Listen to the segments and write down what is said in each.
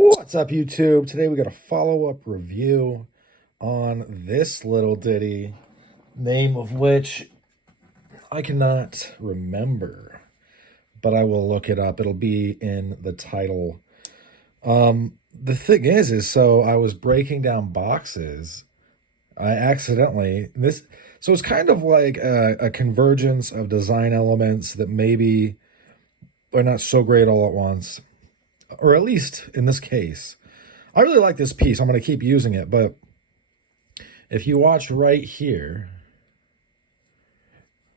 What's up, YouTube? Today we got a follow-up review on this little ditty, name of which I cannot remember, but I will look it up. It'll be in the title. The thing is so I was breaking down boxes. I accidentally so it's kind of like a convergence of design elements that maybe are not so great all at once, or at least in this case. I really like this piece. I'm going to keep using it, but if you watch right here,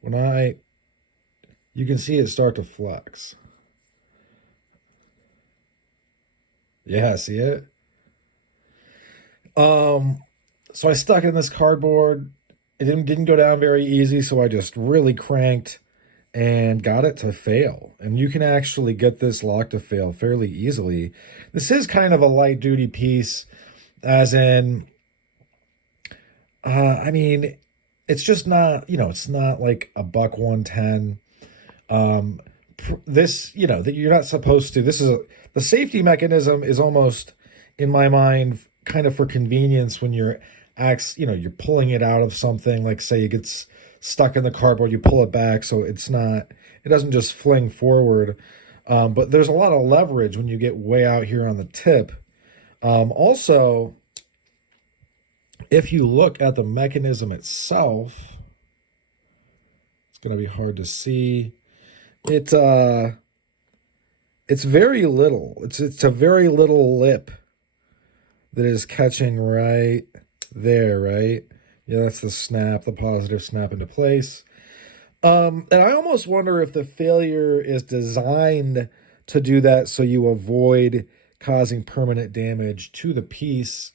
you can see it start to flex. Yeah, see it? So I stuck it in this cardboard. It didn't go down very easy, so I just really cranked and got it to fail. And you can actually get this lock to fail fairly easily. This is kind of a light duty piece, as in, I mean, it's just not, it's not like a buck 110. This, that you're not supposed to. The safety mechanism is almost, in my mind, kind of for convenience when you're pulling it out of something, like say it gets stuck in the cardboard, you pull it back so it doesn't just fling forward. But there's a lot of leverage when you get way out here on the tip. Also, if you look at the mechanism itself, it's going to be hard to see. It's very little. It's a very little lip that is catching right there, right? Yeah, that's the positive snap into place. And I almost wonder if the failure is designed to do that so you avoid causing permanent damage to the piece.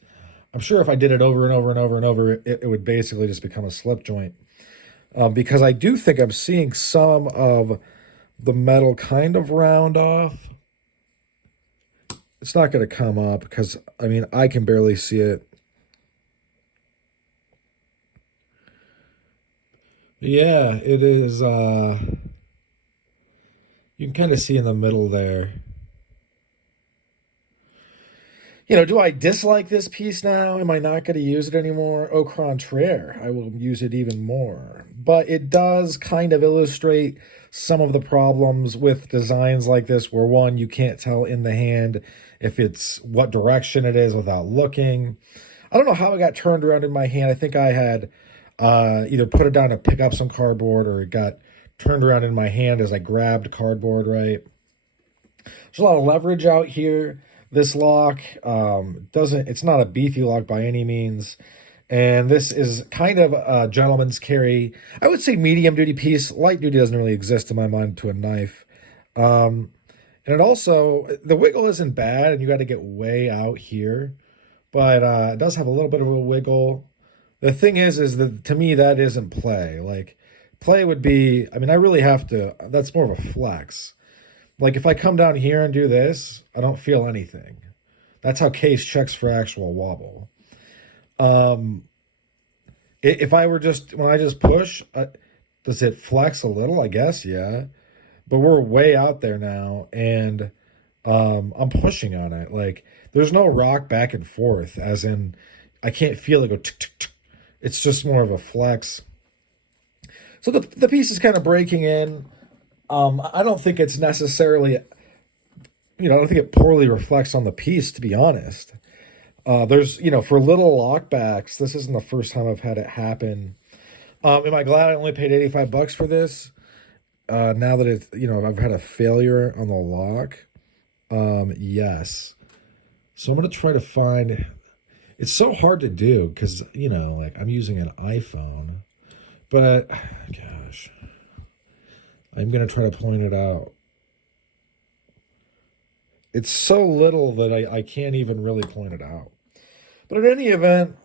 I'm sure if I did it over and over and over and over, it would basically just become a slip joint. Because I do think I'm seeing some of the metal kind of round off. It's not going to come up because, I can barely see it. Yeah, it is. You can kind of see in the middle there. Do I dislike this piece now? Am I not going to use it anymore? Au contraire, I will use it even more. But it does kind of illustrate some of the problems with designs like this, where one, you can't tell in the hand if it's what direction it is without looking. I don't know how it got turned around in my hand. I think I had either put it down to pick up some cardboard, or it got turned around in my hand as I grabbed cardboard, right? There's a lot of leverage out here. This lock it's not a beefy lock by any means. And this is kind of a gentleman's carry. I would say medium duty piece. Light duty doesn't really exist in my mind to a knife. And it also, the wiggle isn't bad, and you got to get way out here. But it does have a little bit of a wiggle. The thing is that to me, that isn't play. Like, play would be, I really have to, that's more of a flex. Like, if I come down here and do this, I don't feel anything. That's how case checks for actual wobble. If I were when I just push, does it flex a little? I guess, yeah. But we're way out there now, and I'm pushing on it. Like, there's no rock back and forth, as in, I can't feel it go tick, tick, tick. It's just more of a flex. So the piece is kind of breaking in. I don't think it's necessarily, I don't think it poorly reflects on the piece, to be honest. There's, for little lockbacks, this isn't the first time I've had it happen. Am I glad I only paid 85 bucks for this? Now that it's, I've had a failure on the lock. Yes. So I'm going to try to find, it's so hard to do because, like, I'm using an iPhone, but gosh, I'm going to try to point it out. It's so little that I can't even really point it out. But in any event,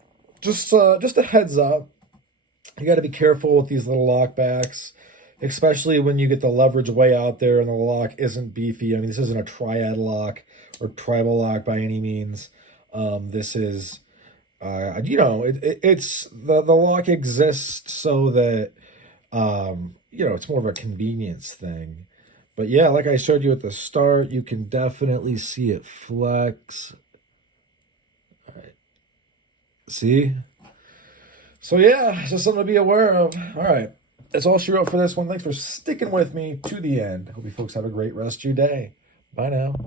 just a heads up, you got to be careful with these little lockbacks, especially when you get the leverage way out there and the lock isn't beefy. This isn't a triad lock or tribal lock by any means. This is, it's the lock exists so that, it's more of a convenience thing. But yeah, like I showed you at the start, you can definitely see it flex. All right. See? So yeah, just something to be aware of. All right. That's all she wrote for this one. Thanks for sticking with me to the end. Hope you folks have a great rest of your day. Bye now.